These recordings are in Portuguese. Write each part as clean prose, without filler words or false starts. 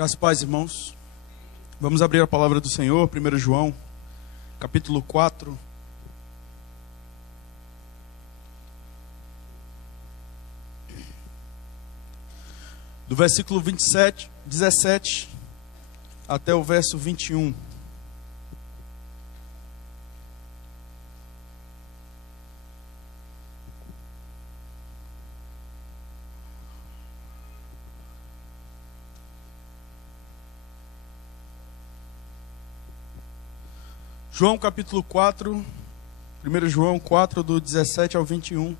Graças e paz, irmãos. Vamos abrir a palavra do Senhor, 1 João, capítulo 4. Do versículo 17 até o verso 21. João capítulo 4, 1 João 4, do 17 ao 21,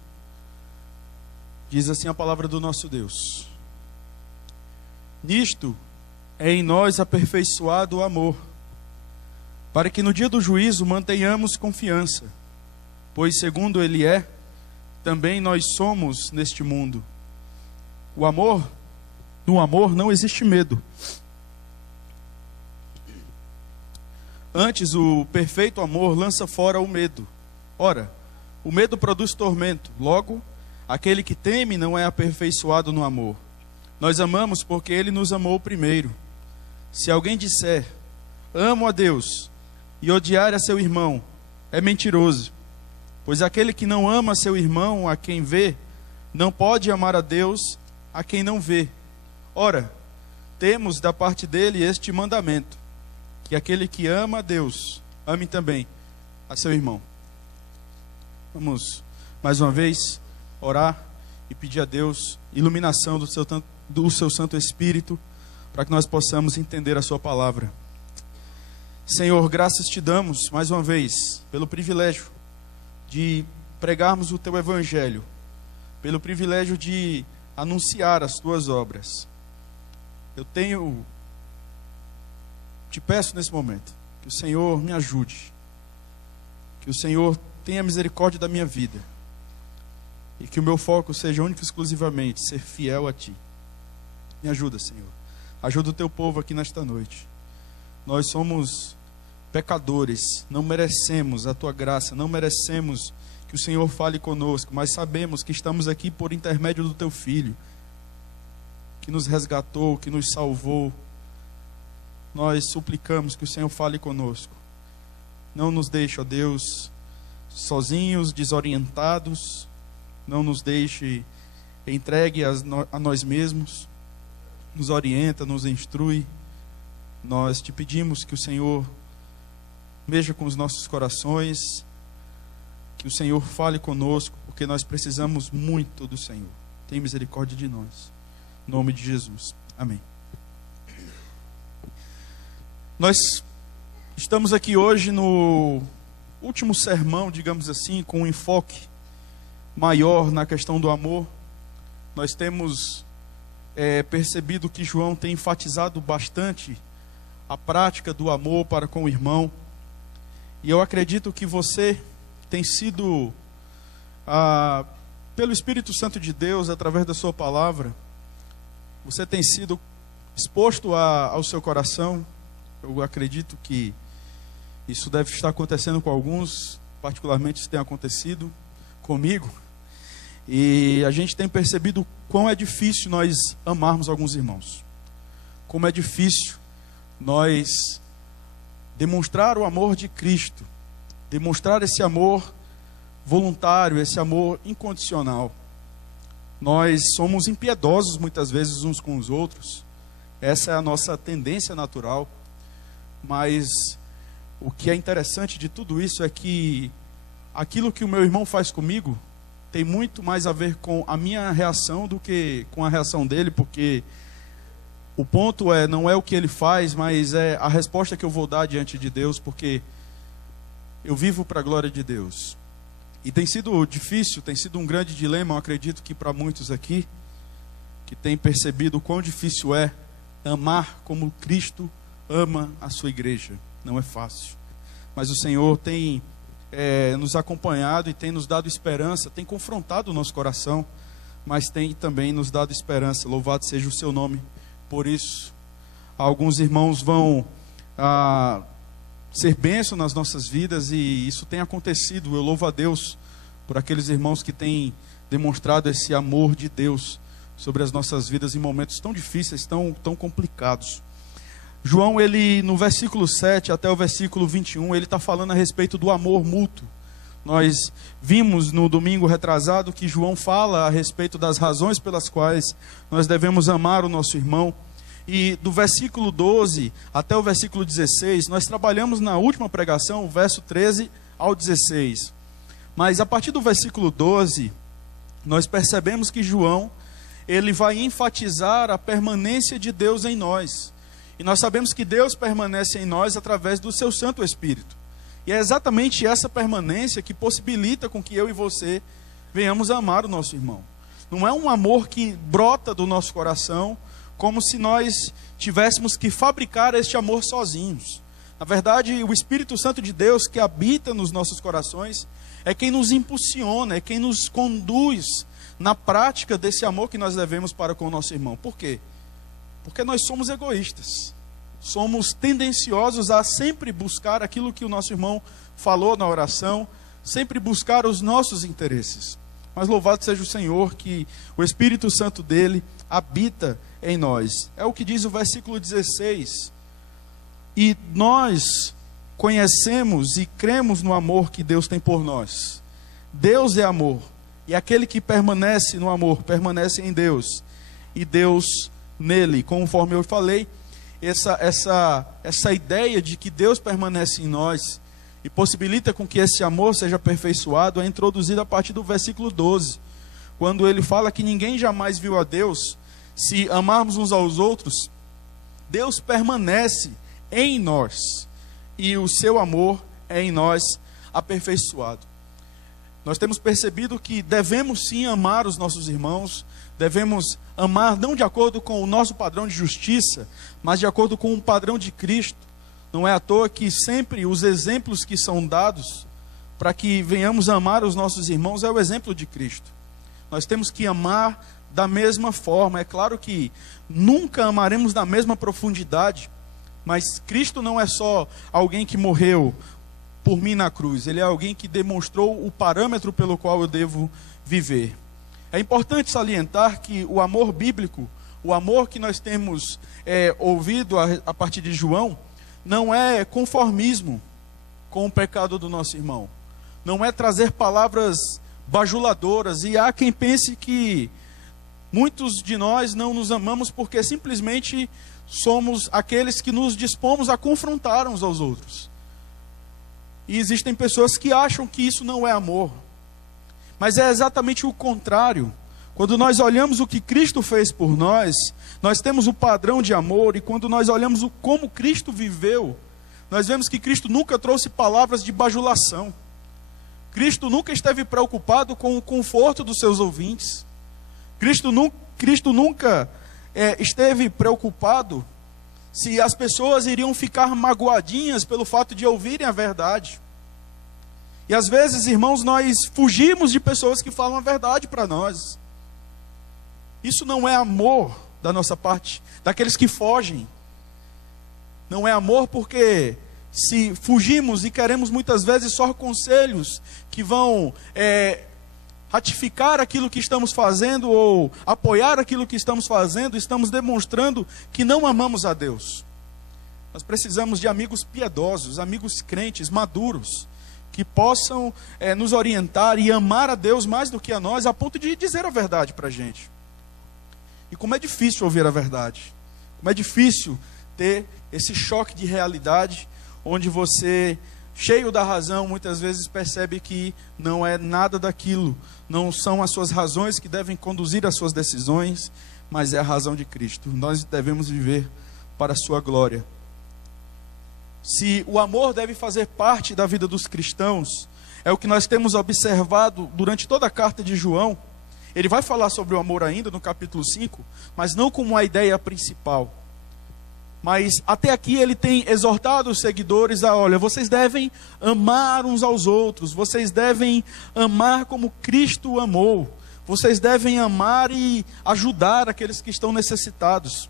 diz assim a palavra do nosso Deus: Nisto é em nós aperfeiçoado o amor, para que no dia do juízo mantenhamos confiança, pois segundo Ele é, também nós somos neste mundo. No amor não existe medo. Antes, o perfeito amor lança fora o medo. Ora, o medo produz tormento. Logo, aquele que teme não é aperfeiçoado no amor. Nós amamos porque Ele nos amou primeiro. Se alguém disser, amo a Deus, e odiar a seu irmão, é mentiroso. Pois aquele que não ama seu irmão, a quem vê, não pode amar a Deus, a quem não vê. Ora, temos da parte dele este mandamento: que aquele que ama a Deus, ame também a seu irmão. Vamos, mais uma vez, orar e pedir a Deus iluminação do seu Santo Espírito, para que nós possamos entender a sua palavra. Senhor, graças te damos, mais uma vez, pelo privilégio de pregarmos o teu evangelho, pelo privilégio de anunciar as tuas obras. Te peço nesse momento que o Senhor me ajude, que o Senhor tenha misericórdia da minha vida e que o meu foco seja único e exclusivamente ser fiel a Ti. Me ajuda, Senhor. Ajuda o Teu povo aqui nesta noite. Nós somos pecadores, não merecemos a Tua graça, não merecemos que o Senhor fale conosco, mas sabemos que estamos aqui por intermédio do Teu Filho, que nos resgatou, que nos salvou. Nós suplicamos que o Senhor fale conosco. Não nos deixe, ó Deus, sozinhos, desorientados. Não nos deixe entregue a nós mesmos. Nos orienta, nos instrui. Nós te pedimos que o Senhor mexa com os nossos corações, que o Senhor fale conosco, porque nós precisamos muito do Senhor. Tenha misericórdia de nós. Em nome de Jesus. Amém. Nós estamos aqui hoje no último sermão, digamos assim, com um enfoque maior na questão do amor. Nós temos percebido que João tem enfatizado bastante a prática do amor para com o irmão. E eu acredito que você tem sido, pelo Espírito Santo de Deus, através da sua palavra, você tem sido exposto ao seu coração. Eu acredito que isso deve estar acontecendo com alguns, particularmente isso tem acontecido comigo. E a gente tem percebido quão é difícil nós amarmos alguns irmãos. Como é difícil nós demonstrar o amor de Cristo, demonstrar esse amor voluntário, esse amor incondicional. Nós somos impiedosos muitas vezes uns com os outros. Essa é a nossa tendência natural. Mas o que é interessante de tudo isso é que aquilo que o meu irmão faz comigo tem muito mais a ver com a minha reação do que com a reação dele, porque o ponto não é o que ele faz, mas é a resposta que eu vou dar diante de Deus, porque eu vivo para a glória de Deus. E tem sido difícil, tem sido um grande dilema, eu acredito que para muitos aqui, que têm percebido o quão difícil é amar como Cristo ama a sua igreja. Não é fácil, mas o Senhor tem nos acompanhado e tem nos dado esperança, tem confrontado o nosso coração, mas tem também nos dado esperança. Louvado seja o seu nome por isso. Alguns irmãos vão ser bênção nas nossas vidas, e isso tem acontecido. Eu louvo a Deus por aqueles irmãos que têm demonstrado esse amor de Deus sobre as nossas vidas em momentos tão difíceis, tão complicados. João, ele no versículo 7 até o versículo 21, ele está falando a respeito do amor mútuo. Nós vimos no domingo retrasado que João fala a respeito das razões pelas quais nós devemos amar o nosso irmão. E do versículo 12 até o versículo 16, nós trabalhamos na última pregação, o verso 13 ao 16. Mas a partir do versículo 12, nós percebemos que João, ele vai enfatizar a permanência de Deus em nós. E nós sabemos que Deus permanece em nós através do seu Santo Espírito. E é exatamente essa permanência que possibilita com que eu e você venhamos amar o nosso irmão. Não é um amor que brota do nosso coração, como se nós tivéssemos que fabricar este amor sozinhos. Na verdade, o Espírito Santo de Deus que habita nos nossos corações é quem nos impulsiona, é quem nos conduz na prática desse amor que nós devemos para com o nosso irmão. Por quê? Porque nós somos egoístas. Somos tendenciosos a sempre buscar aquilo que o nosso irmão falou na oração, sempre buscar os nossos interesses. Mas louvado seja o Senhor que o Espírito Santo dele habita em nós. É o que diz o versículo 16. E nós conhecemos e cremos no amor que Deus tem por nós. Deus é amor. E aquele que permanece no amor, permanece em Deus. E Deus nele. Conforme eu falei, essa ideia de que Deus permanece em nós e possibilita com que esse amor seja aperfeiçoado é introduzida a partir do versículo 12, quando ele fala que ninguém jamais viu a Deus. Se amarmos uns aos outros, Deus permanece em nós e o seu amor é em nós aperfeiçoado. Nós temos percebido que devemos sim amar os nossos irmãos, devemos amar não de acordo com o nosso padrão de justiça, mas de acordo com o padrão de Cristo. Não é à toa que sempre os exemplos que são dados para que venhamos amar os nossos irmãos é o exemplo de Cristo. Nós temos que amar da mesma forma. É claro que nunca amaremos da mesma profundidade, mas Cristo não é só alguém que morreu por mim na cruz. Ele é alguém que demonstrou o parâmetro pelo qual eu devo viver. É importante salientar que o amor bíblico, o amor que nós temos ouvido a partir de João, não é conformismo com o pecado do nosso irmão. Não é trazer palavras bajuladoras. E há quem pense que muitos de nós não nos amamos porque simplesmente somos aqueles que nos dispomos a confrontar uns aos outros. E existem pessoas que acham que isso não é amor. Mas é exatamente o contrário. Quando nós olhamos o que Cristo fez por nós, nós temos o padrão de amor. E quando nós olhamos como Cristo viveu, nós vemos que Cristo nunca trouxe palavras de bajulação. Cristo nunca esteve preocupado com o conforto dos seus ouvintes. Cristo nunca esteve preocupado se as pessoas iriam ficar magoadinhas pelo fato de ouvirem a verdade. E às vezes, irmãos, nós fugimos de pessoas que falam a verdade para nós. Isso não é amor da nossa parte, daqueles que fogem. Não é amor porque se fugimos e queremos muitas vezes só conselhos que vão ratificar aquilo que estamos fazendo ou apoiar aquilo que estamos fazendo, estamos demonstrando que não amamos a Deus. Nós precisamos de amigos piedosos, amigos crentes, maduros, que possam nos orientar e amar a Deus mais do que a nós, a ponto de dizer a verdade para a gente. E como é difícil ouvir a verdade, como é difícil ter esse choque de realidade, onde você, cheio da razão, muitas vezes percebe que não é nada daquilo, não são as suas razões que devem conduzir as suas decisões, mas é a razão de Cristo. Nós devemos viver para a sua glória. Se o amor deve fazer parte da vida dos cristãos, é o que nós temos observado durante toda a carta de João. Ele vai falar sobre o amor ainda no capítulo 5, mas não como a ideia principal. Mas até aqui ele tem exortado os seguidores a, olha, vocês devem amar uns aos outros, vocês devem amar como Cristo amou, vocês devem amar e ajudar aqueles que estão necessitados.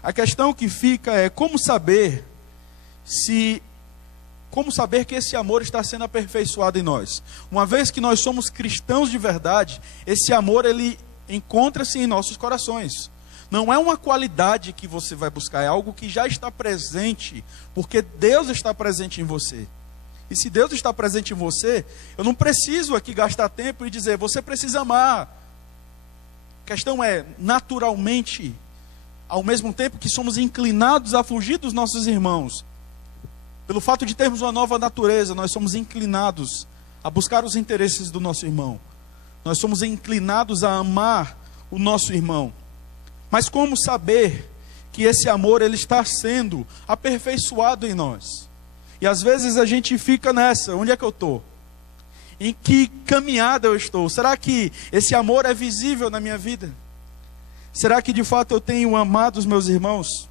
A questão que fica é como saber que esse amor está sendo aperfeiçoado em nós. Uma vez que nós somos cristãos de verdade, esse amor ele encontra-se em nossos corações. não é uma qualidade que você vai buscar, é algo que já está presente, porque Deus está presente em você. E se Deus está presente em você, eu não preciso aqui gastar tempo e dizer, você precisa amar. A questão é, naturalmente, ao mesmo tempo que somos inclinados a fugir dos nossos irmãos, pelo fato de termos uma nova natureza, nós somos inclinados a buscar os interesses do nosso irmão. Nós somos inclinados a amar o nosso irmão. Mas como saber que esse amor ele está sendo aperfeiçoado em nós? E às vezes a gente fica nessa, onde é que eu estou? Em que caminhada eu estou? Será que esse amor é visível na minha vida? Será que de fato eu tenho amado os meus irmãos?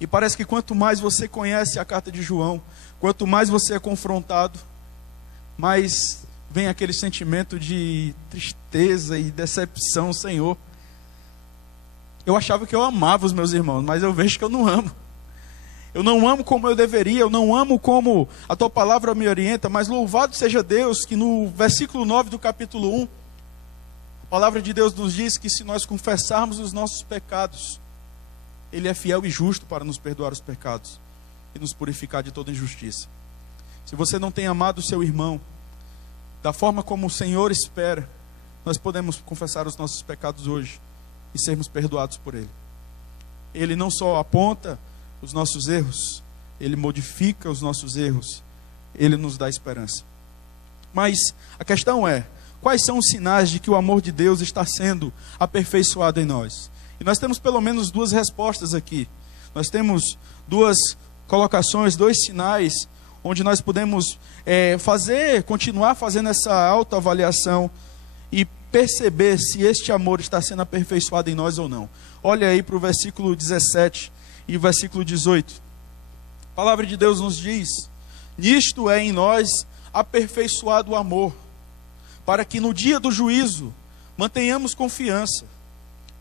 E parece que quanto mais você conhece a carta de João, quanto mais você é confrontado, mais vem aquele sentimento de tristeza e decepção, Senhor. Eu achava que eu amava os meus irmãos, mas eu vejo que eu não amo. Eu não amo como eu deveria, eu não amo como a tua palavra me orienta, mas louvado seja Deus que no versículo 9 do capítulo 1, a palavra de Deus nos diz que se nós confessarmos os nossos pecados, Ele é fiel e justo para nos perdoar os pecados e nos purificar de toda injustiça. Se você não tem amado o seu irmão da forma como o Senhor espera, nós podemos confessar os nossos pecados hoje e sermos perdoados por Ele. Ele não só aponta os nossos erros, Ele modifica os nossos erros, Ele nos dá esperança. Mas a questão é, quais são os sinais de que o amor de Deus está sendo aperfeiçoado em nós? E nós temos pelo menos duas respostas aqui. Nós temos duas colocações, dois sinais, onde nós podemos continuar fazendo essa autoavaliação e perceber se este amor está sendo aperfeiçoado em nós ou não. Olha aí para o versículo 17 e o versículo 18. A palavra de Deus nos diz: nisto é em nós aperfeiçoado o amor, para que no dia do juízo mantenhamos confiança.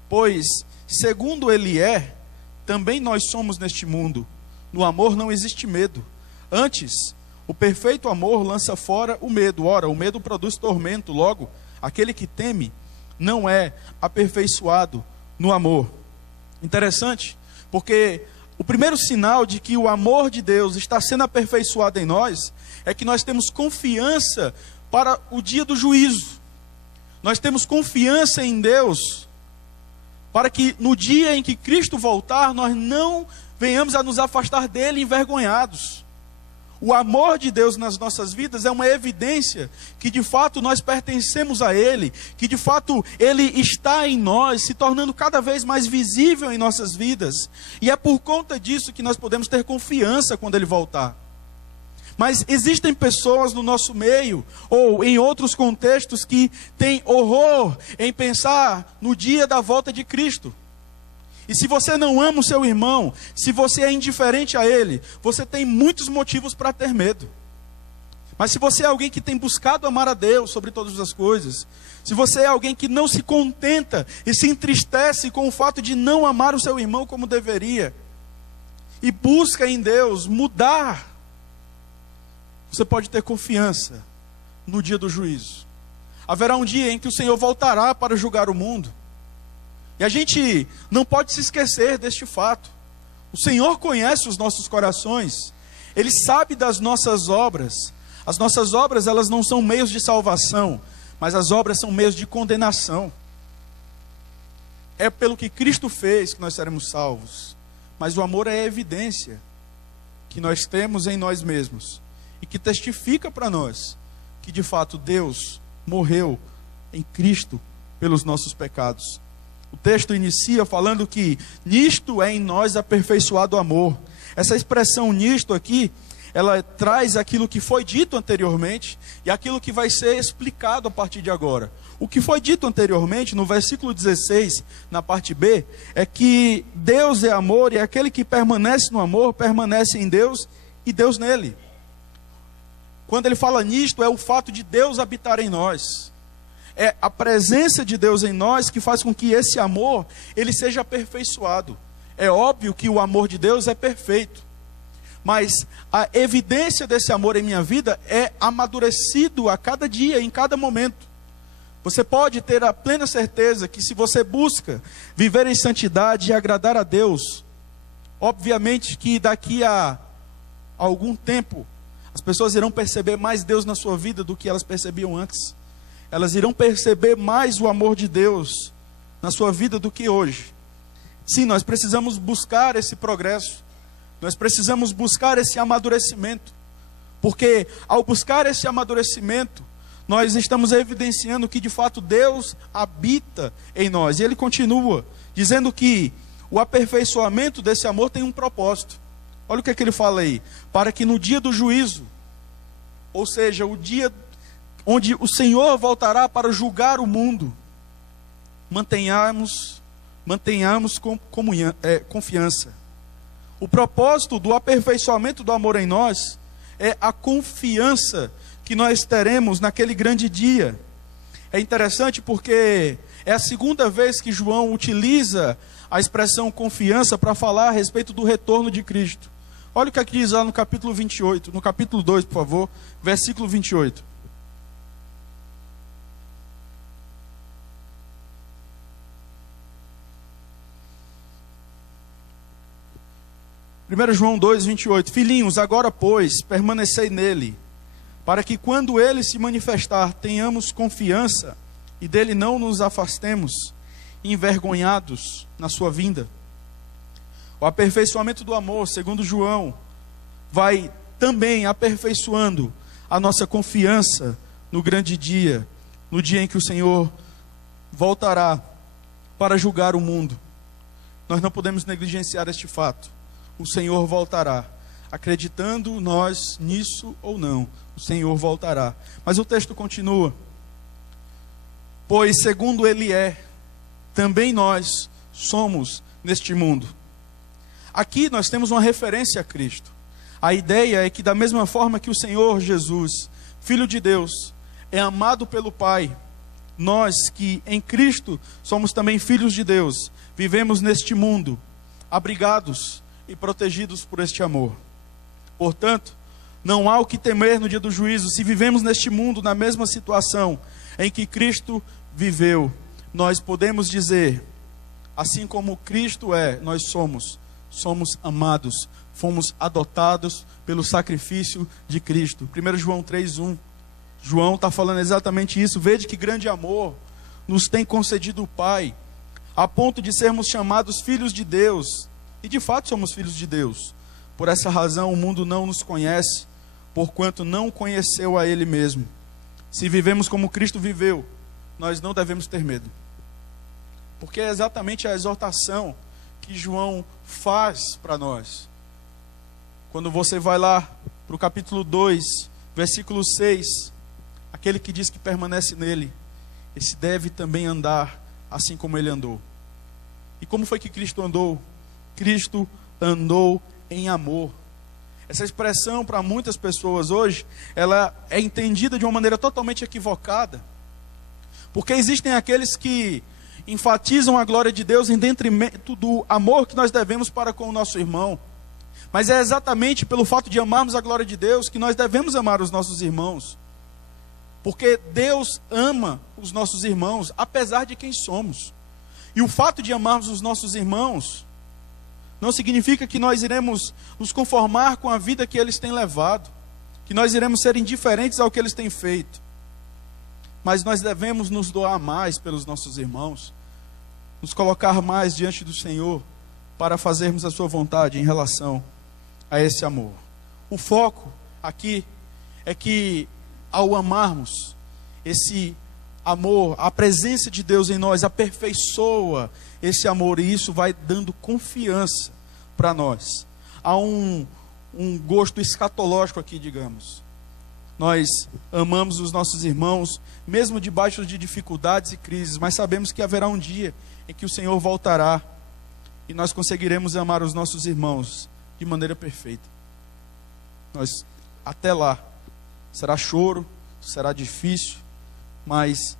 Pois, segundo Ele é, também nós somos neste mundo. No amor não existe medo. Antes, o perfeito amor lança fora o medo. Ora, o medo produz tormento. Logo, aquele que teme não é aperfeiçoado no amor. Interessante, porque o primeiro sinal de que o amor de Deus está sendo aperfeiçoado em nós é que nós temos confiança para o dia do juízo. Nós temos confiança em Deus para que no dia em que Cristo voltar, nós não venhamos a nos afastar dele envergonhados. O amor de Deus nas nossas vidas é uma evidência que de fato nós pertencemos a Ele, que de fato Ele está em nós, se tornando cada vez mais visível em nossas vidas. E é por conta disso que nós podemos ter confiança quando Ele voltar. Mas existem pessoas no nosso meio, ou em outros contextos, que têm horror em pensar no dia da volta de Cristo. E se você não ama o seu irmão, se você é indiferente a ele, você tem muitos motivos para ter medo. Mas se você é alguém que tem buscado amar a Deus sobre todas as coisas, se você é alguém que não se contenta e se entristece com o fato de não amar o seu irmão como deveria, e busca em Deus mudar, você pode ter confiança no dia do juízo. Haverá um dia em que o Senhor voltará para julgar o mundo. E a gente não pode se esquecer deste fato. O Senhor conhece os nossos corações. Ele sabe das nossas obras. As nossas obras, elas não são meios de salvação, mas as obras são meios de condenação. É pelo que Cristo fez que nós seremos salvos. Mas o amor é a evidência que nós temos em nós mesmos e que testifica para nós que de fato Deus morreu em Cristo pelos nossos pecados. O texto inicia falando que nisto é em nós aperfeiçoado o amor. Essa expressão nisto aqui, ela traz aquilo que foi dito anteriormente e aquilo que vai ser explicado a partir de agora. O que foi dito anteriormente, no versículo 16, na parte B, é que Deus é amor e aquele que permanece no amor, permanece em Deus e Deus nele. Quando ele fala nisto, é o fato de Deus habitar em nós. É a presença de Deus em nós que faz com que esse amor, ele seja aperfeiçoado. É óbvio que o amor de Deus é perfeito. Mas a evidência desse amor em minha vida é amadurecido a cada dia, em cada momento. Você pode ter a plena certeza que se você busca viver em santidade e agradar a Deus, obviamente que daqui a algum tempo, as pessoas irão perceber mais Deus na sua vida do que elas percebiam antes. Elas irão perceber mais o amor de Deus na sua vida do que hoje. Sim, nós precisamos buscar esse progresso. Nós precisamos buscar esse amadurecimento. Porque ao buscar esse amadurecimento, nós estamos evidenciando que de fato Deus habita em nós. E ele continua dizendo que o aperfeiçoamento desse amor tem um propósito. Olha o que é que ele fala aí. Para que no dia do juízo, ou seja, o dia onde o Senhor voltará para julgar o mundo, mantenhamos confiança. O propósito do aperfeiçoamento do amor em nós é a confiança que nós teremos naquele grande dia. É interessante porque é a segunda vez que João utiliza a expressão confiança para falar a respeito do retorno de Cristo. Olha o que aqui diz lá no capítulo 28, no capítulo 2, por favor, versículo 28. 1 João 2, 28. Filhinhos, agora pois, permanecei nele, para que quando ele se manifestar, tenhamos confiança e dele não nos afastemos, envergonhados na sua vinda. O aperfeiçoamento do amor, segundo João, vai também aperfeiçoando a nossa confiança no grande dia, no dia em que o Senhor voltará para julgar o mundo. Nós não podemos negligenciar este fato. O Senhor voltará. Acreditando nós nisso ou não, o Senhor voltará. Mas o texto continua. Pois segundo Ele é, também nós somos neste mundo. Aqui nós temos uma referência a Cristo. A ideia é que da mesma forma que o Senhor Jesus, Filho de Deus, é amado pelo Pai, nós que em Cristo somos também filhos de Deus, vivemos neste mundo, abrigados e protegidos por este amor. Portanto, não há o que temer no dia do juízo. Se vivemos neste mundo na mesma situação em que Cristo viveu, nós podemos dizer, assim como Cristo é, nós somos amados, fomos adotados pelo sacrifício de Cristo. 1 João 3:1. João está falando exatamente isso. Vede que grande amor nos tem concedido o Pai, a ponto de sermos chamados filhos de Deus. E de fato somos filhos de Deus. Por essa razão o mundo não nos conhece, porquanto não conheceu a Ele mesmo. Se vivemos como Cristo viveu, nós não devemos ter medo. Porque é exatamente a exortação que João faz para nós. Quando você vai lá para o capítulo 2, versículo 6, aquele que diz que permanece nele, esse deve também andar assim como ele andou. E como foi que Cristo andou? Cristo andou em amor. Essa expressão para muitas pessoas hoje, ela é entendida de uma maneira totalmente equivocada. Porque existem aqueles que enfatizam a glória de Deus em detrimento do amor que nós devemos para com o nosso irmão. Mas é exatamente pelo fato de amarmos a glória de Deus que nós devemos amar os nossos irmãos. Porque Deus ama os nossos irmãos, apesar de quem somos. E o fato de amarmos os nossos irmãos não significa que nós iremos nos conformar com a vida que eles têm levado, que nós iremos ser indiferentes ao que eles têm feito. Mas nós devemos nos doar mais pelos nossos irmãos, nos colocar mais diante do Senhor, para fazermos a sua vontade em relação a esse amor. O foco aqui é que ao amarmos, esse amor, a presença de Deus em nós aperfeiçoa esse amor, e isso vai dando confiança para nós. Há um gosto escatológico aqui, digamos. Nós amamos os nossos irmãos, mesmo debaixo de dificuldades e crises, mas sabemos que haverá um dia em que o Senhor voltará e nós conseguiremos amar os nossos irmãos de maneira perfeita. Até lá, será choro, será difícil, mas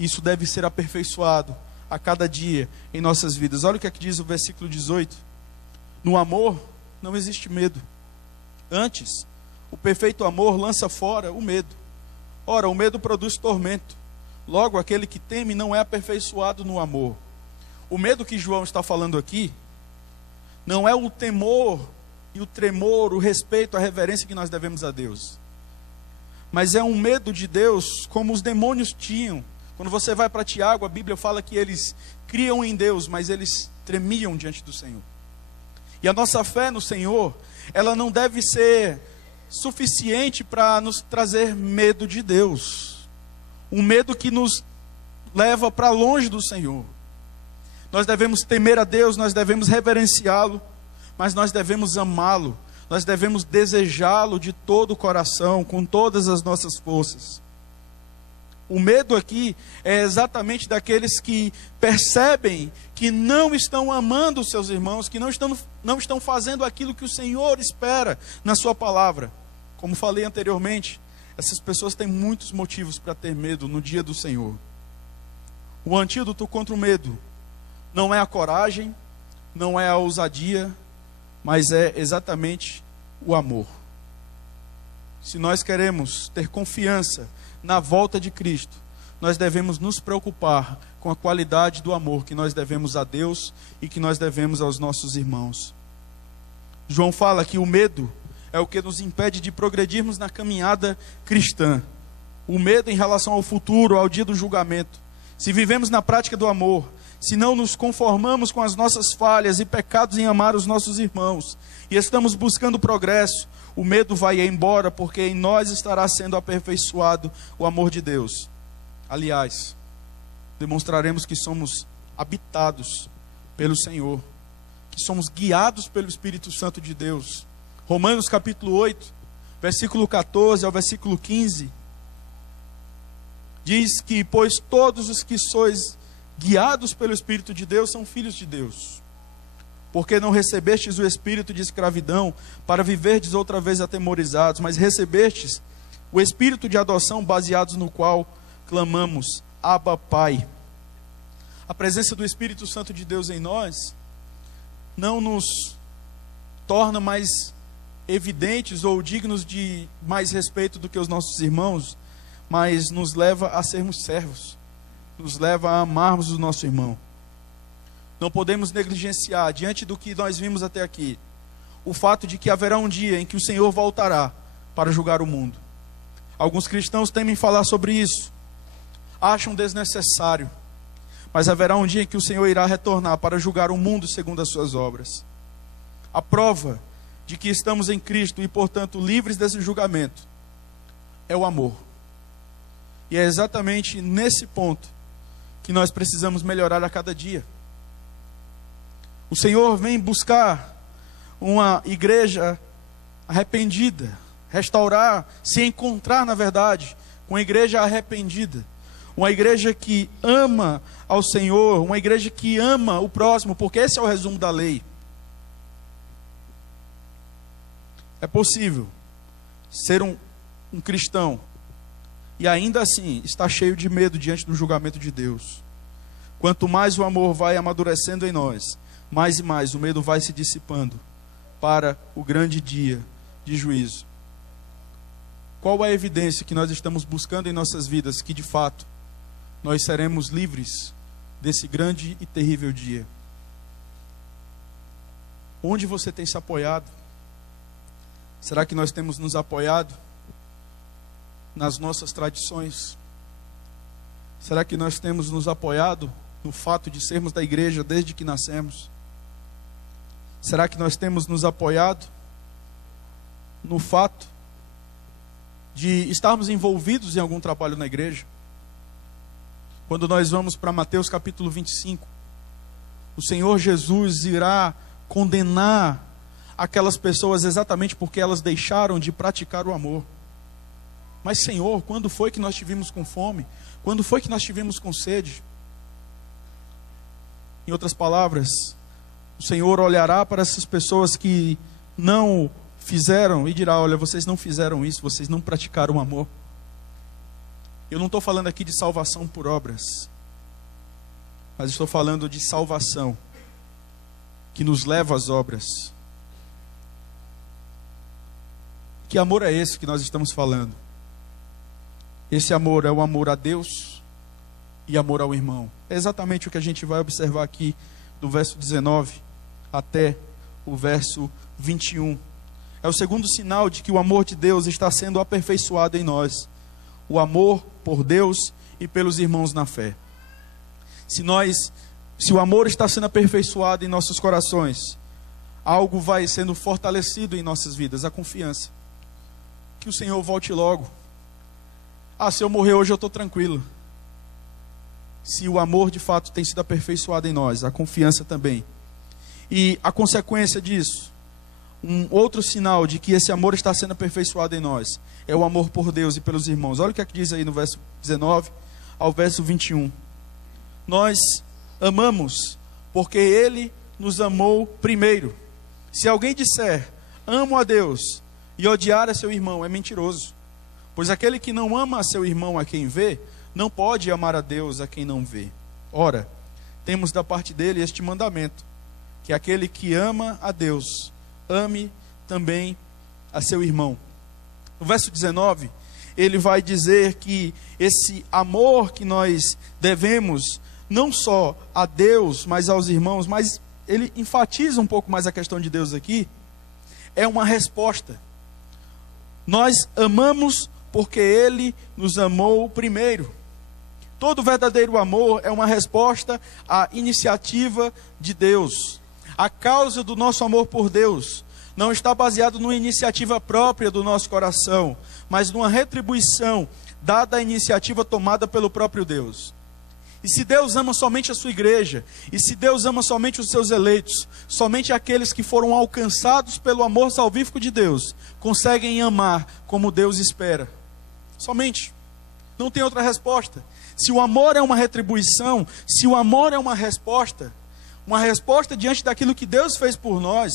isso deve ser aperfeiçoado a cada dia em nossas vidas. Olha o que é que diz o versículo 18. No amor não existe medo. Antes, o perfeito amor lança fora o medo. Ora, o medo produz tormento, Logo, aquele que teme não é aperfeiçoado no amor. O medo que João está falando aqui não é o temor e o tremor, o respeito, a reverência que nós devemos a Deus. Mas é um medo de Deus como os demônios tinham. Quando você vai para Tiago, a Bíblia fala que eles criam em Deus, mas eles tremiam diante do Senhor. E a nossa fé no Senhor, ela não deve ser suficiente para nos trazer medo de Deus. Um medo que nos leva para longe do Senhor. Nós devemos temer a Deus, nós devemos reverenciá-lo, mas nós devemos amá-lo, nós devemos desejá-lo de todo o coração, com todas as nossas forças. O medo aqui é exatamente daqueles que percebem que não estão amando os seus irmãos, que não estão fazendo aquilo que o Senhor espera na sua palavra. Como falei anteriormente, essas pessoas têm muitos motivos para ter medo no dia do Senhor. O antídoto contra o medo não é a coragem, não é a ousadia, mas é exatamente o amor. Se nós queremos ter confiança na volta de Cristo, nós devemos nos preocupar com a qualidade do amor que nós devemos a Deus e que nós devemos aos nossos irmãos. João fala que o medo é o que nos impede de progredirmos na caminhada cristã. O medo em relação ao futuro, ao dia do julgamento. Se vivemos na prática do amor, se não nos conformamos com as nossas falhas e pecados em amar os nossos irmãos, e estamos buscando progresso, o medo vai embora, porque em nós estará sendo aperfeiçoado o amor de Deus. Aliás, demonstraremos que somos habitados pelo Senhor, que somos guiados pelo Espírito Santo de Deus. Romanos capítulo 8, versículo 14 ao versículo 15, diz que, pois todos os que sois guiados pelo Espírito de Deus são filhos de Deus. Porque não recebestes o espírito de escravidão para viverdes outra vez atemorizados, mas recebestes o espírito de adoção, baseados no qual clamamos, Abba, Pai. A presença do Espírito Santo de Deus em nós não nos torna mais evidentes ou dignos de mais respeito do que os nossos irmãos, mas nos leva a sermos servos, nos leva a amarmos o nosso irmão. Não podemos negligenciar, diante do que nós vimos até aqui, o fato de que haverá um dia em que o Senhor voltará para julgar o mundo. Alguns cristãos temem falar sobre isso, acham desnecessário, mas haverá um dia em que o Senhor irá retornar para julgar o mundo segundo as suas obras. A prova de que estamos em Cristo e, portanto, livres desse julgamento é o amor. E é exatamente nesse ponto que nós precisamos melhorar a cada dia. O Senhor vem buscar uma igreja arrependida, restaurar, se encontrar, na verdade, com uma igreja arrependida, uma igreja que ama ao Senhor, uma igreja que ama o próximo, porque esse é o resumo da lei. É possível ser um cristão e ainda assim estar cheio de medo diante do julgamento de Deus. Quanto mais o amor vai amadurecendo em nós, mais e mais o medo vai se dissipando para o grande dia de juízo. Qual é a evidência que nós estamos buscando em nossas vidas que de fato nós seremos livres desse grande e terrível dia? Onde você tem se apoiado? Será que nós temos nos apoiado nas nossas tradições? Será que nós temos nos apoiado no fato de sermos da igreja desde que nascemos? Será que nós temos nos apoiado no fato de estarmos envolvidos em algum trabalho na igreja? Quando nós vamos para Mateus capítulo 25, o Senhor Jesus irá condenar aquelas pessoas exatamente porque elas deixaram de praticar o amor. Mas, Senhor, quando foi que nós estivemos com fome? Quando foi que nós estivemos com sede? Em outras palavras, o Senhor olhará para essas pessoas que não fizeram e dirá: olha, vocês não fizeram isso, vocês não praticaram o amor. Eu não estou falando aqui de salvação por obras, mas estou falando de salvação que nos leva às obras. Que amor é esse que nós estamos falando? Esse amor é o amor a Deus, e amor ao irmão. É exatamente o que a gente vai observar aqui do verso 19 até o verso 21. É o segundo sinal de que o amor de Deus está sendo aperfeiçoado em nós. O amor por Deus e pelos irmãos na fé. Se o amor está sendo aperfeiçoado em nossos corações, algo vai sendo fortalecido em nossas vidas, a confiança. Que o Senhor volte logo. Se eu morrer hoje eu estou tranquilo. Se o amor de fato tem sido aperfeiçoado em nós, a confiança também. E a consequência disso, um outro sinal de que esse amor está sendo aperfeiçoado em nós, é o amor por Deus e pelos irmãos. Olha o que é que diz aí no verso 19 ao verso 21. Nós amamos porque Ele nos amou primeiro. Se alguém disser, amo a Deus, e odiar a seu irmão, é mentiroso. Pois aquele que não ama a seu irmão a quem vê, não pode amar a Deus a quem não vê. Ora, temos da parte dele este mandamento, que aquele que ama a Deus, ame também a seu irmão. No verso 19, ele vai dizer que esse amor que nós devemos, não só a Deus, mas aos irmãos, mas ele enfatiza um pouco mais a questão de Deus aqui, é uma resposta. Nós amamos porque Ele nos amou primeiro. Todo verdadeiro amor é uma resposta à iniciativa de Deus. A causa do nosso amor por Deus não está baseado numa iniciativa própria do nosso coração, mas numa retribuição dada à iniciativa tomada pelo próprio Deus. E se Deus ama somente a sua igreja, e se Deus ama somente os seus eleitos, somente aqueles que foram alcançados pelo amor salvífico de Deus, conseguem amar como Deus espera. Somente. Não tem outra resposta. Se o amor é uma retribuição, se o amor é uma resposta diante daquilo que Deus fez por nós,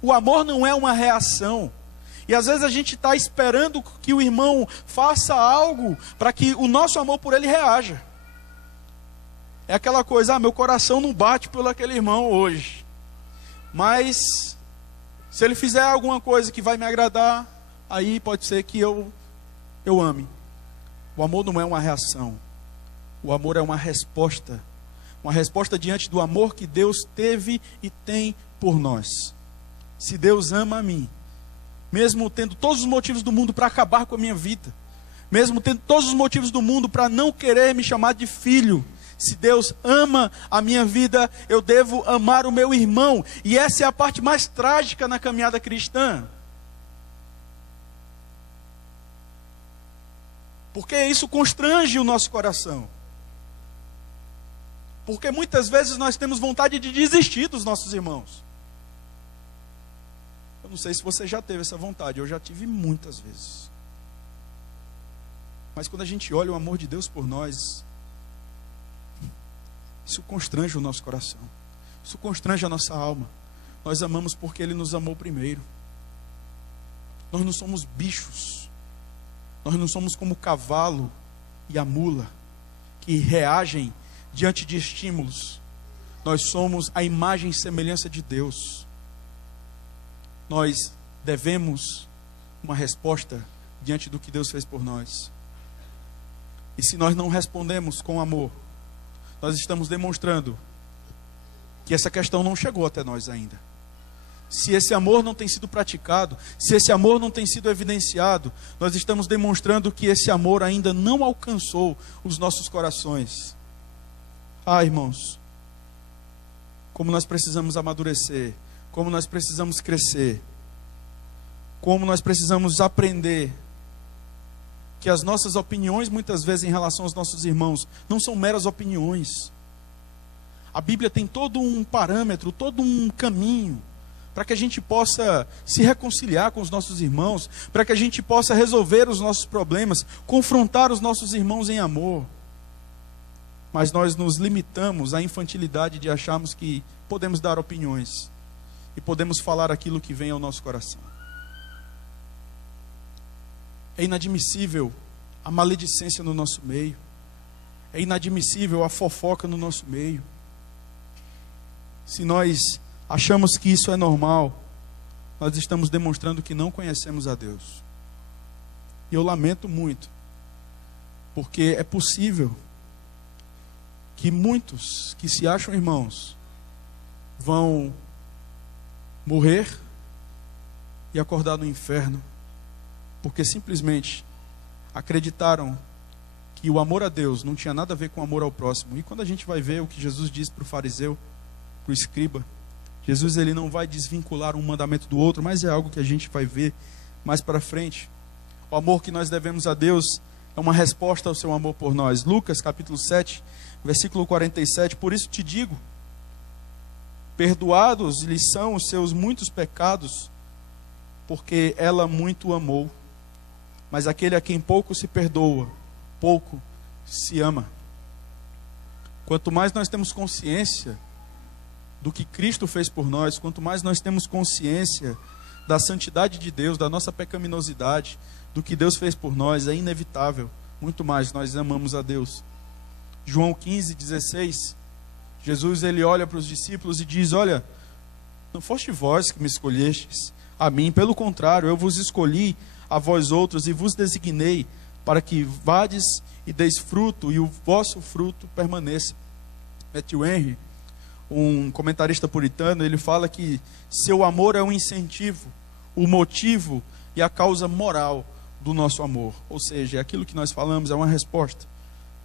o amor não é uma reação. E às vezes a gente está esperando que o irmão faça algo para que o nosso amor por ele reaja. É aquela coisa, meu coração não bate por aquele irmão hoje. Mas, se ele fizer alguma coisa que vai me agradar, aí pode ser que eu ame. O amor não é uma reação. O amor é uma resposta. Uma resposta diante do amor que Deus teve e tem por nós. Se Deus ama a mim, mesmo tendo todos os motivos do mundo para acabar com a minha vida, mesmo tendo todos os motivos do mundo para não querer me chamar de filho, se Deus ama a minha vida, eu devo amar o meu irmão. E essa é a parte mais trágica na caminhada cristã. Porque isso constrange o nosso coração. Porque muitas vezes nós temos vontade de desistir dos nossos irmãos. Eu não sei se você já teve essa vontade, eu já tive muitas vezes. Mas quando a gente olha o amor de Deus por nós, isso constrange o nosso coração. Isso constrange a nossa alma. Nós amamos porque Ele nos amou primeiro. Nós não somos bichos. Nós não somos como o cavalo e a mula, que reagem diante de estímulos. Nós somos a imagem e semelhança de Deus. Nós devemos uma resposta diante do que Deus fez por nós. E se nós não respondemos com amor, nós estamos demonstrando que essa questão não chegou até nós ainda. Se esse amor não tem sido praticado, se esse amor não tem sido evidenciado, nós estamos demonstrando que esse amor ainda não alcançou os nossos corações. Irmãos, como nós precisamos amadurecer, como nós precisamos crescer, como nós precisamos aprender que as nossas opiniões, muitas vezes, em relação aos nossos irmãos, não são meras opiniões. A Bíblia tem todo um parâmetro, todo um caminho, para que a gente possa se reconciliar com os nossos irmãos, para que a gente possa resolver os nossos problemas, confrontar os nossos irmãos em amor. Mas nós nos limitamos à infantilidade de acharmos que podemos dar opiniões e podemos falar aquilo que vem ao nosso coração. É inadmissível a maledicência no nosso meio. É inadmissível a fofoca no nosso meio. Se nós achamos que isso é normal, nós estamos demonstrando que não conhecemos a Deus. E eu lamento muito, porque é possível que muitos que se acham irmãos vão morrer e acordar no inferno, porque simplesmente acreditaram que o amor a Deus não tinha nada a ver com o amor ao próximo. E quando a gente vai ver o que Jesus diz para o fariseu, para o escriba, Jesus ele não vai desvincular um mandamento do outro, mas é algo que a gente vai ver mais para frente. O amor que nós devemos a Deus é uma resposta ao seu amor por nós. Lucas capítulo 7, versículo 47, por isso te digo, perdoados lhes são os seus muitos pecados, porque ela muito amou. Mas aquele a quem pouco se perdoa, pouco se ama. Quanto mais nós temos consciência do que Cristo fez por nós, quanto mais nós temos consciência da santidade de Deus, da nossa pecaminosidade, do que Deus fez por nós, é inevitável, muito mais nós amamos a Deus. João 15, 16, Jesus ele olha para os discípulos e diz: olha, não foste vós que me escolhestes a mim, pelo contrário, eu vos escolhi a vós outros e vos designei para que vades e deis fruto e o vosso fruto permaneça. Matthew Henry, um comentarista puritano, ele fala que seu amor é um incentivo, o motivo e a causa moral do nosso amor. Ou seja, aquilo que nós falamos é uma resposta.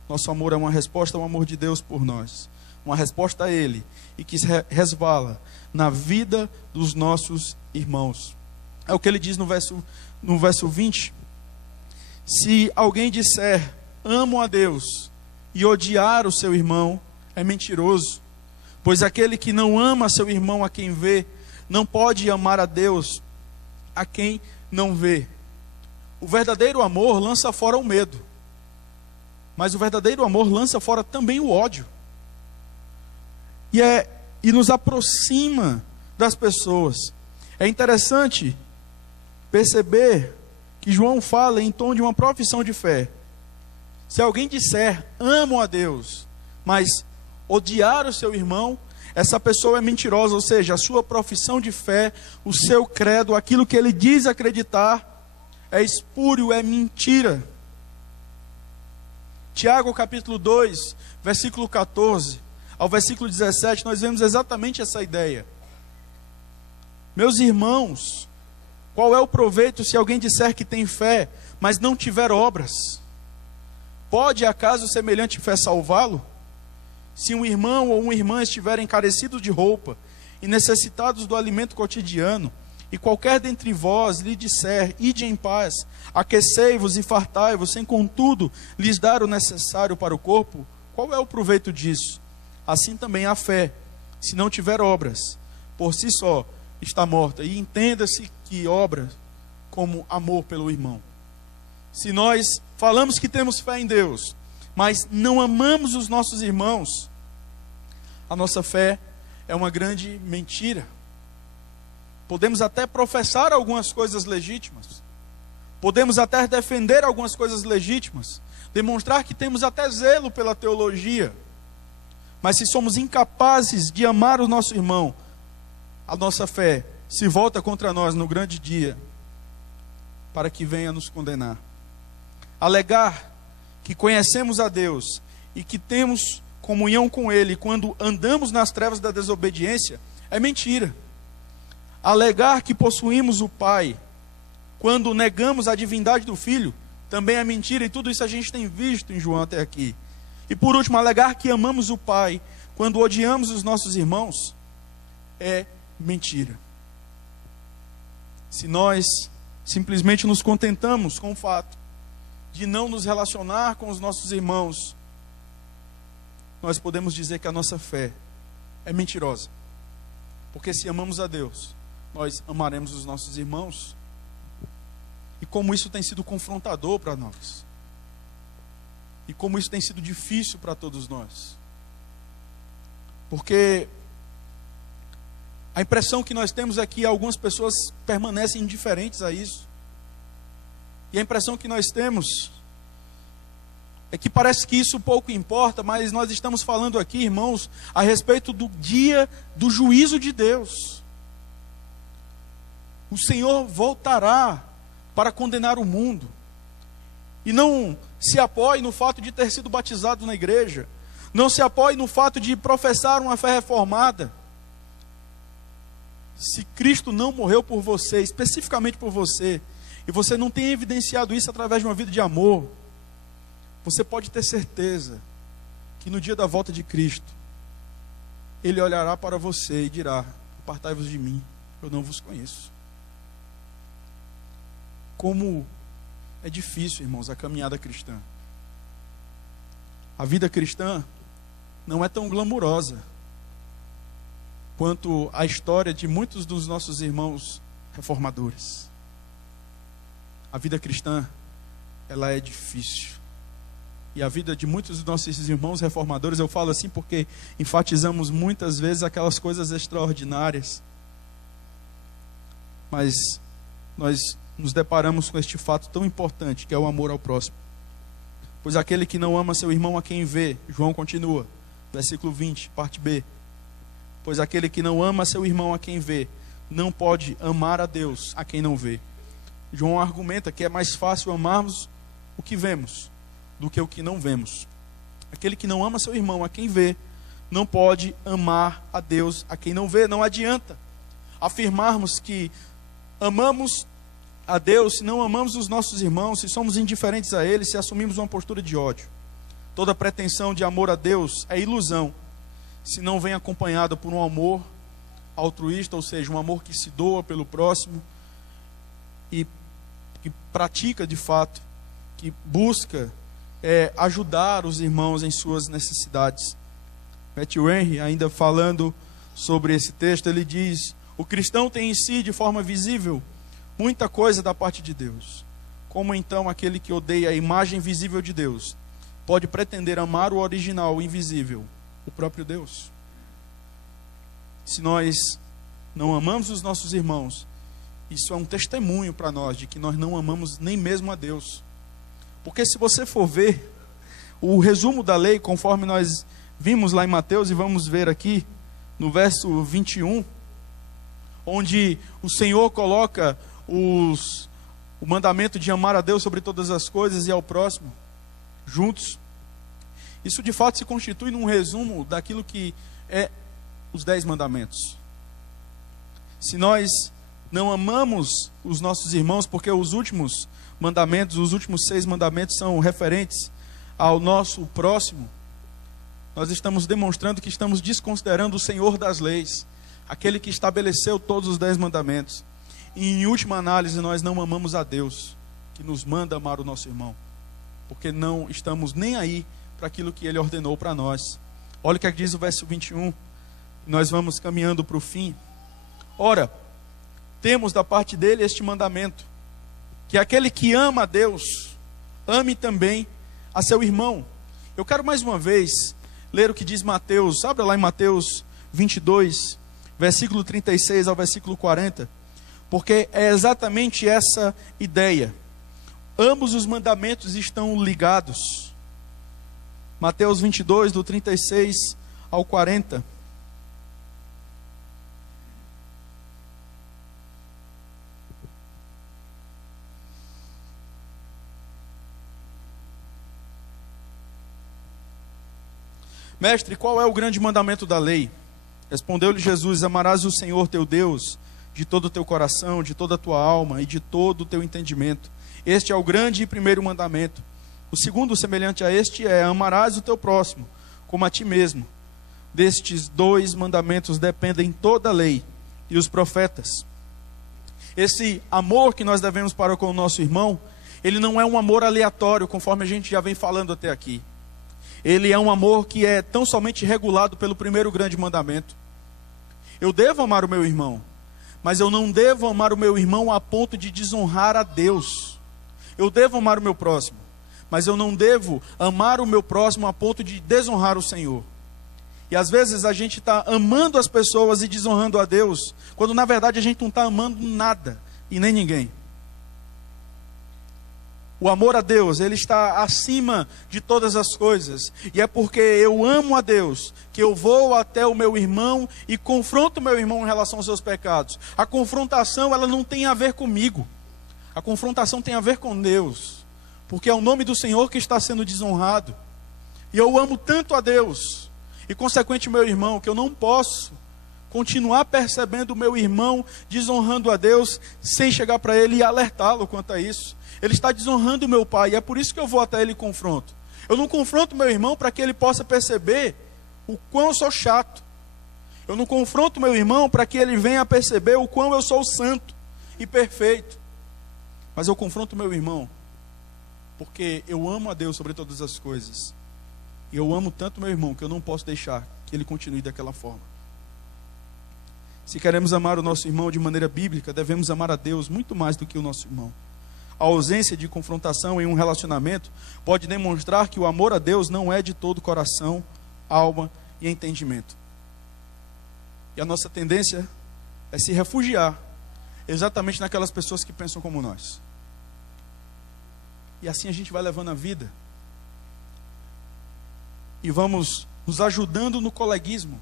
Nosso amor é uma resposta ao amor de Deus por nós. Uma resposta a Ele e que resvala na vida dos nossos irmãos. É o que ele diz no verso 20. Se alguém disser, amo a Deus, e odiar o seu irmão, é mentiroso. Pois aquele que não ama seu irmão a quem vê, não pode amar a Deus a quem não vê. O verdadeiro amor lança fora o medo. Mas o verdadeiro amor lança fora também o ódio. E nos aproxima das pessoas. É interessante perceber que João fala em tom de uma profissão de fé. Se alguém disser, amo a Deus, mas odiar o seu irmão, essa pessoa é mentirosa, ou seja, a sua profissão de fé, o seu credo, aquilo que ele diz acreditar, é espúrio, é mentira. Tiago capítulo 2, versículo 14 ao versículo 17, nós vemos exatamente essa ideia. Meus irmãos, qual é o proveito se alguém disser que tem fé, mas não tiver obras? Pode acaso semelhante fé salvá-lo? Se um irmão ou uma irmã estiverem carecidos de roupa e necessitados do alimento cotidiano, e qualquer dentre vós lhe disser, ide em paz, aquecei-vos e fartai-vos, sem contudo lhes dar o necessário para o corpo, qual é o proveito disso? Assim também a fé, se não tiver obras, por si só está morta. E entenda-se que obra como amor pelo irmão. Se nós falamos que temos fé em Deus, mas não amamos os nossos irmãos, a nossa fé é uma grande mentira. Podemos até professar algumas coisas legítimas, podemos até defender algumas coisas legítimas, demonstrar que temos até zelo pela teologia, mas se somos incapazes de amar o nosso irmão, a nossa fé se volta contra nós no grande dia, para que venha nos condenar. Alegar que conhecemos a Deus e que temos comunhão com Ele quando andamos nas trevas da desobediência é mentira. Alegar que possuímos o Pai quando negamos a divindade do Filho também é mentira, e tudo isso a gente tem visto em João até aqui. E por último, alegar que amamos o Pai quando odiamos os nossos irmãos é mentira. Se nós simplesmente nos contentamos com o fato de não nos relacionar com os nossos irmãos, nós podemos dizer que a nossa fé é mentirosa. Porque se amamos a Deus, nós amaremos os nossos irmãos. E como isso tem sido confrontador para nós. E como isso tem sido difícil para todos nós. Porque a impressão que nós temos é que algumas pessoas permanecem indiferentes a isso. E a impressão que nós temos é que parece que isso pouco importa, mas nós estamos falando aqui, irmãos, a respeito do dia do juízo de Deus. O Senhor voltará para condenar o mundo. E não se apoie no fato de ter sido batizado na igreja. Não se apoie no fato de professar uma fé reformada. Se Cristo não morreu por você, especificamente por você, e você não tem evidenciado isso através de uma vida de amor, você pode ter certeza que no dia da volta de Cristo, Ele olhará para você e dirá: apartai-vos de mim, eu não vos conheço. Como é difícil, irmãos, a caminhada cristã. A vida cristã não é tão glamurosa quanto a história de muitos dos nossos irmãos reformadores. A vida cristã, ela é difícil. E a vida de muitos dos nossos irmãos reformadores, eu falo assim porque enfatizamos muitas vezes aquelas coisas extraordinárias. Mas nós nos deparamos com este fato tão importante, que é o amor ao próximo. Pois aquele que não ama seu irmão a quem vê, João continua, versículo 20, parte B. Pois aquele que não ama seu irmão a quem vê, não pode amar a Deus a quem não vê. João argumenta que é mais fácil amarmos o que vemos do que o que não vemos. Aquele que não ama seu irmão a quem vê, não pode amar a Deus a quem não vê. Não adianta afirmarmos que amamos a Deus se não amamos os nossos irmãos, se somos indiferentes a eles, se assumimos uma postura de ódio. Toda pretensão de amor a Deus é ilusão, se não vem acompanhada por um amor altruísta, ou seja, um amor que se doa pelo próximo e que pratica de fato, que busca ajudar os irmãos em suas necessidades. Matthew Henry, ainda falando sobre esse texto, ele diz: o cristão tem em si, de forma visível, muita coisa da parte de Deus. Como então aquele que odeia a imagem visível de Deus pode pretender amar o original, o invisível, o próprio Deus? Se nós não amamos os nossos irmãos, isso é um testemunho para nós de que nós não amamos nem mesmo a Deus. Porque se você for ver o resumo da lei, conforme nós vimos lá em Mateus, e vamos ver aqui no verso 21, onde o Senhor coloca o mandamento de amar a Deus sobre todas as coisas e ao próximo juntos. Isso de fato se constitui num resumo daquilo que é os 10 mandamentos. Se nós não amamos os nossos irmãos, porque os últimos mandamentos, os últimos 6 mandamentos são referentes ao nosso próximo, nós estamos demonstrando que estamos desconsiderando o Senhor das leis, aquele que estabeleceu todos os 10 mandamentos. E em última análise, nós não amamos a Deus, que nos manda amar o nosso irmão, porque não estamos nem aí para aquilo que Ele ordenou para nós. Olha o que diz o verso 21, nós vamos caminhando para o fim. Ora, temos da parte dele este mandamento, que aquele que ama a Deus, ame também a seu irmão. Eu quero mais uma vez ler o que diz Mateus. Abra lá em Mateus 22, versículo 36 ao versículo 40, porque é exatamente essa ideia. Ambos os mandamentos estão ligados. Mateus 22, do 36 ao 40. Mestre, qual é o grande mandamento da lei? Respondeu-lhe Jesus: amarás o Senhor teu Deus de todo o teu coração, de toda a tua alma e de todo o teu entendimento. Este é o grande e primeiro mandamento. O segundo, semelhante a este, é: amarás o teu próximo como a ti mesmo. Destes 2 mandamentos dependem toda a lei e os profetas. Esse amor que nós devemos para com o nosso irmão, ele não é um amor aleatório, conforme a gente já vem falando até aqui. Ele é um amor que é tão somente regulado pelo primeiro grande mandamento. Eu devo amar o meu irmão, mas eu não devo amar o meu irmão a ponto de desonrar a Deus. Eu devo amar o meu próximo, mas eu não devo amar o meu próximo a ponto de desonrar o Senhor. E às vezes a gente está amando as pessoas e desonrando a Deus, quando na verdade a gente não está amando nada e nem ninguém. O amor a Deus, ele está acima de todas as coisas. E é porque eu amo a Deus que eu vou até o meu irmão e confronto o meu irmão em relação aos seus pecados. A confrontação, ela não tem a ver comigo. A confrontação tem a ver com Deus. Porque é o nome do Senhor que está sendo desonrado. E eu amo tanto a Deus, e consequente meu irmão, que eu não posso continuar percebendo o meu irmão desonrando a Deus, sem chegar para ele e alertá-lo quanto a isso. Ele está desonrando o meu pai, e é por isso que eu vou até ele e confronto. Eu não confronto meu irmão para que ele possa perceber o quão eu sou chato. Eu não confronto meu irmão para que ele venha perceber o quão eu sou santo e perfeito. Mas eu confronto meu irmão porque eu amo a Deus sobre todas as coisas. E eu amo tanto meu irmão que eu não posso deixar que ele continue daquela forma. Se queremos amar o nosso irmão de maneira bíblica, devemos amar a Deus muito mais do que o nosso irmão. A ausência de confrontação em um relacionamento pode demonstrar que o amor a Deus não é de todo coração, alma e entendimento. E a nossa tendência é se refugiar exatamente naquelas pessoas que pensam como nós. E assim a gente vai levando a vida. E vamos nos ajudando no coleguismo,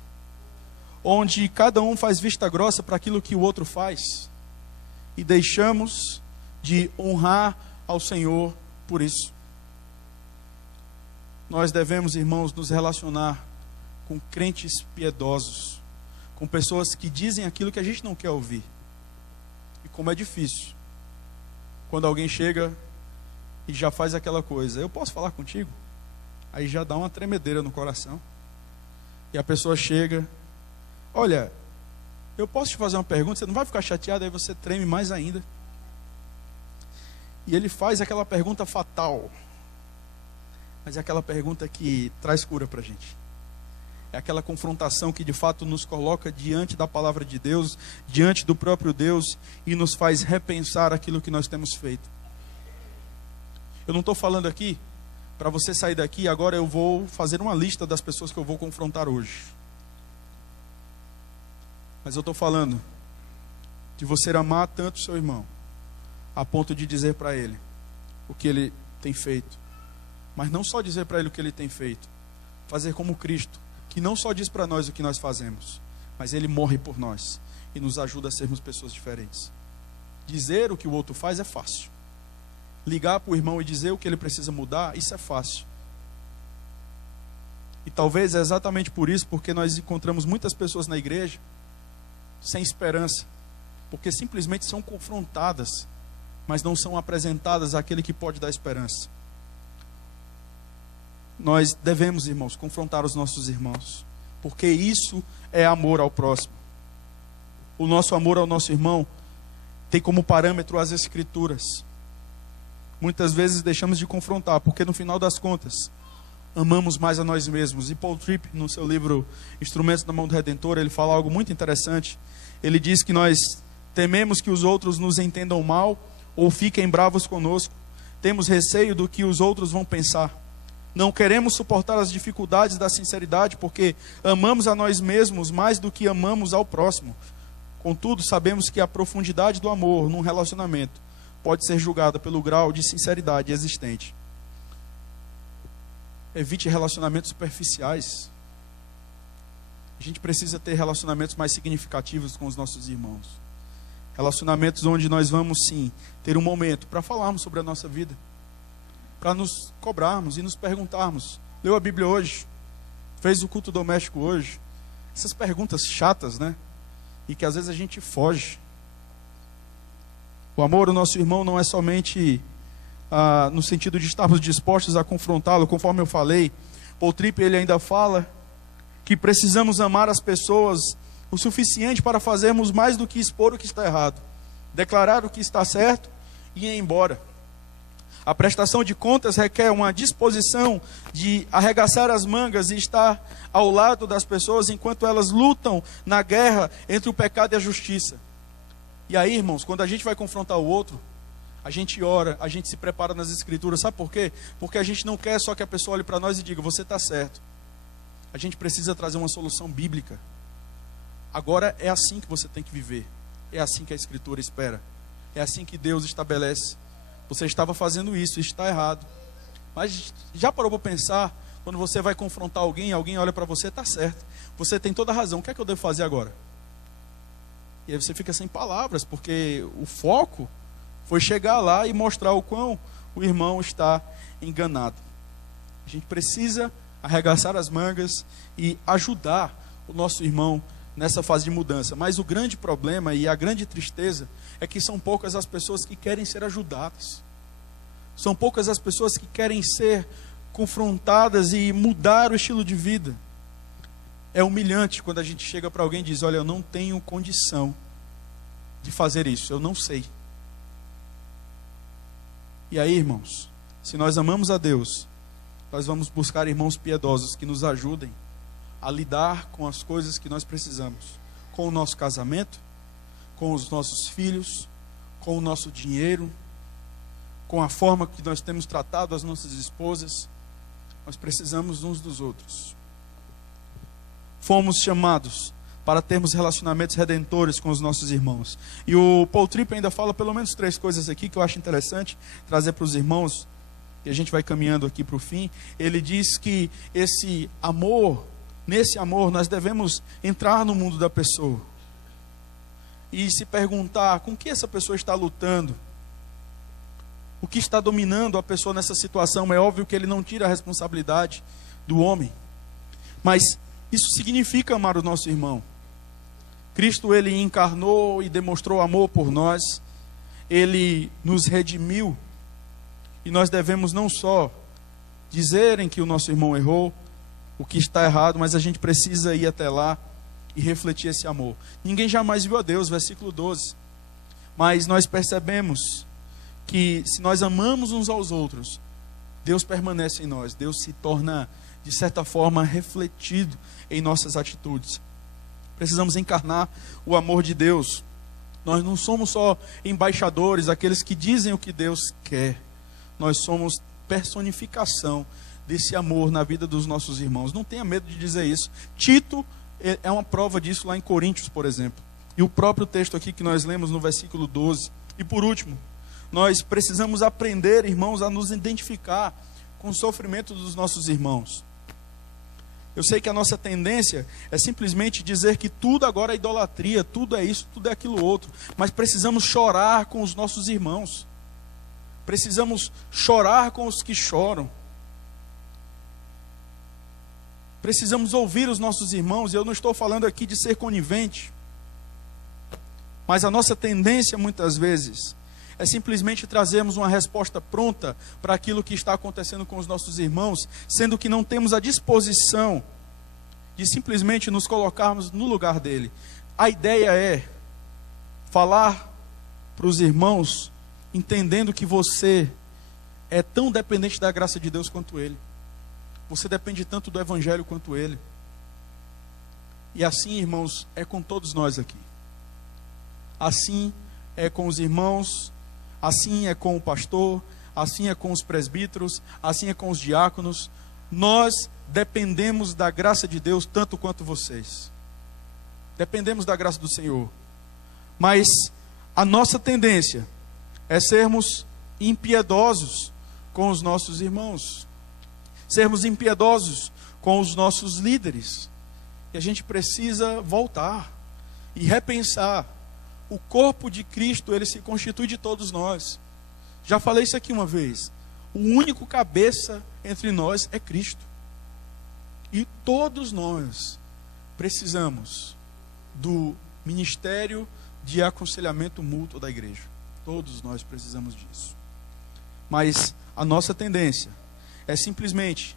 onde cada um faz vista grossa para aquilo que o outro faz, e deixamos de honrar ao Senhor por isso. Nós devemos, irmãos, nos relacionar com crentes piedosos, com pessoas que dizem aquilo que a gente não quer ouvir. E como é difícil quando alguém chega e já faz aquela coisa: eu posso falar contigo? Aí já dá uma tremedeira no coração. E a pessoa chega: olha, eu posso te fazer uma pergunta? Você não vai ficar chateado? Aí você treme mais ainda. E ele faz aquela pergunta fatal, mas é aquela pergunta que traz cura para a gente. É aquela confrontação que de fato nos coloca diante da palavra de Deus, diante do próprio Deus, e nos faz repensar aquilo que nós temos feito. Eu não estou falando aqui para você sair daqui, agora eu vou fazer uma lista das pessoas que eu vou confrontar hoje. Mas eu estou falando de você amar tanto seu irmão, a ponto de dizer para ele o que ele tem feito. Mas não só dizer para ele o que ele tem feito, fazer como Cristo, que não só diz para nós o que nós fazemos, mas ele morre por nós e nos ajuda a sermos pessoas diferentes. Dizer o que o outro faz é fácil. Ligar para o irmão e dizer o que ele precisa mudar, isso é fácil. E talvez é exatamente por isso, porque nós encontramos muitas pessoas na igreja sem esperança, porque simplesmente são confrontadas, mas não são apresentadas àquele que pode dar esperança. Nós devemos, irmãos, confrontar os nossos irmãos, porque isso é amor ao próximo. O nosso amor ao nosso irmão tem como parâmetro as Escrituras. Muitas vezes deixamos de confrontar, porque no final das contas, amamos mais a nós mesmos. E Paul Tripp, no seu livro Instrumentos na Mão do Redentor, ele fala algo muito interessante. Ele diz que nós tememos que os outros nos entendam mal ou fiquem bravos conosco. Temos receio do que os outros vão pensar. Não queremos suportar as dificuldades da sinceridade, porque amamos a nós mesmos mais do que amamos ao próximo. Contudo, sabemos que a profundidade do amor num relacionamento pode ser julgada pelo grau de sinceridade existente. Evite relacionamentos superficiais. A gente precisa ter relacionamentos mais significativos com os nossos irmãos. Relacionamentos onde nós vamos sim ter um momento para falarmos sobre a nossa vida, para nos cobrarmos e nos perguntarmos: leu a Bíblia hoje? Fez o culto doméstico hoje? Essas perguntas chatas, né? E que às vezes a gente foge. O amor ao nosso irmão não é somente no sentido de estarmos dispostos a confrontá-lo, conforme eu falei. Paul Tripp, ele ainda fala que precisamos amar as pessoas o suficiente para fazermos mais do que expor o que está errado, declarar o que está certo e ir embora. A prestação de contas requer uma disposição de arregaçar as mangas e estar ao lado das pessoas enquanto elas lutam na guerra entre o pecado e a justiça. E aí, irmãos, quando a gente vai confrontar o outro, a gente ora, a gente se prepara nas Escrituras. Sabe por quê? Porque a gente não quer só que a pessoa olhe para nós e diga: você está certo. A gente precisa trazer uma solução bíblica. Agora é assim que você tem que viver. É assim que a Escritura espera. É assim que Deus estabelece. Você estava fazendo isso está errado. Mas já parou para pensar, quando você vai confrontar alguém, alguém olha para você: está certo, você tem toda a razão, o que é que eu devo fazer agora? E aí você fica sem palavras, porque o foco foi chegar lá e mostrar o quão o irmão está enganado. A gente precisa arregaçar as mangas e ajudar o nosso irmão nessa fase de mudança. Mas o grande problema e a grande tristeza é que são poucas as pessoas que querem ser ajudadas. São poucas as pessoas que querem ser confrontadas e mudar o estilo de vida. É humilhante quando a gente chega para alguém e diz: olha, eu não tenho condição de fazer isso, eu não sei. E aí, irmãos, se nós amamos a Deus, nós vamos buscar irmãos piedosos que nos ajudem a lidar com as coisas que nós precisamos, com o nosso casamento, com os nossos filhos, com o nosso dinheiro, com a forma que nós temos tratado as nossas esposas. Nós precisamos uns dos outros. Fomos chamados para termos relacionamentos redentores com os nossos irmãos. E o Paul Tripp ainda fala pelo menos 3 coisas aqui que eu acho interessante trazer para os irmãos, e a gente vai caminhando aqui para o fim. Ele diz que esse amor, nesse amor nós devemos entrar no mundo da pessoa e se perguntar com que essa pessoa está lutando, o que está dominando a pessoa nessa situação. É óbvio que ele não tira a responsabilidade do homem, mas isso significa amar o nosso irmão. Cristo, ele encarnou e demonstrou amor por nós. Ele nos redimiu. E nós devemos não só dizerem que o nosso irmão errou, o que está errado, mas a gente precisa ir até lá e refletir esse amor. Ninguém jamais viu a Deus, versículo 12. Mas nós percebemos que se nós amamos uns aos outros, Deus permanece em nós. Deus se torna, de certa forma, refletido em nossas atitudes. Precisamos encarnar o amor de Deus. Nós não somos só embaixadores, aqueles que dizem o que Deus quer. Nós somos personificação desse amor na vida dos nossos irmãos. Não tenha medo de dizer isso. Tito é uma prova disso lá em Coríntios, por exemplo. E o próprio texto aqui que nós lemos no versículo 12. E por último, nós precisamos aprender, irmãos, a nos identificar com o sofrimento dos nossos irmãos. Eu sei que a nossa tendência é simplesmente dizer que tudo agora é idolatria, tudo é isso, tudo é aquilo outro. Mas precisamos chorar com os nossos irmãos. Precisamos chorar com os que choram. Precisamos ouvir os nossos irmãos. E eu não estou falando aqui de ser conivente. Mas a nossa tendência muitas vezes é simplesmente trazermos uma resposta pronta para aquilo que está acontecendo com os nossos irmãos, sendo que não temos a disposição de simplesmente nos colocarmos no lugar dele. A ideia é falar para os irmãos, entendendo que você é tão dependente da graça de Deus quanto ele. Você depende tanto do Evangelho quanto ele. E assim, irmãos, é com todos nós aqui. Assim é com os irmãos, assim é com o pastor, assim é com os presbíteros, assim é com os diáconos. Nós dependemos da graça de Deus tanto quanto vocês. Dependemos da graça do Senhor. Mas a nossa tendência é sermos impiedosos com os nossos irmãos. Sermos impiedosos com os nossos líderes. E a gente precisa voltar e repensar. O corpo de Cristo, ele se constitui de todos nós. Já falei isso aqui uma vez. O único cabeça entre nós é Cristo. E todos nós precisamos do ministério de aconselhamento mútuo da igreja. Todos nós precisamos disso. Mas a nossa tendência é simplesmente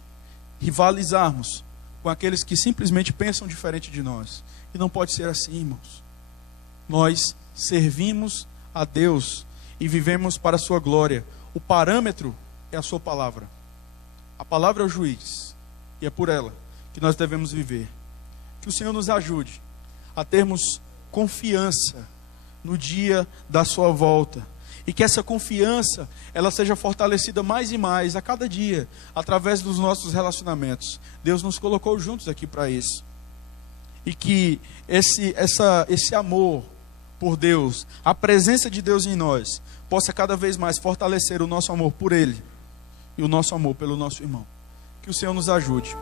rivalizarmos com aqueles que simplesmente pensam diferente de nós. E não pode ser assim, irmãos. Nós servimos a Deus e vivemos para a sua glória. O parâmetro é a sua palavra. A palavra é o juiz. E é por ela que nós devemos viver. Que o Senhor nos ajude a termos confiança no dia da sua volta. E que essa confiança, ela seja fortalecida mais e mais a cada dia, através dos nossos relacionamentos. Deus nos colocou juntos aqui para isso. E que esse amor por Deus, a presença de Deus em nós, possa cada vez mais fortalecer o nosso amor por Ele e o nosso amor pelo nosso irmão. Que o Senhor nos ajude.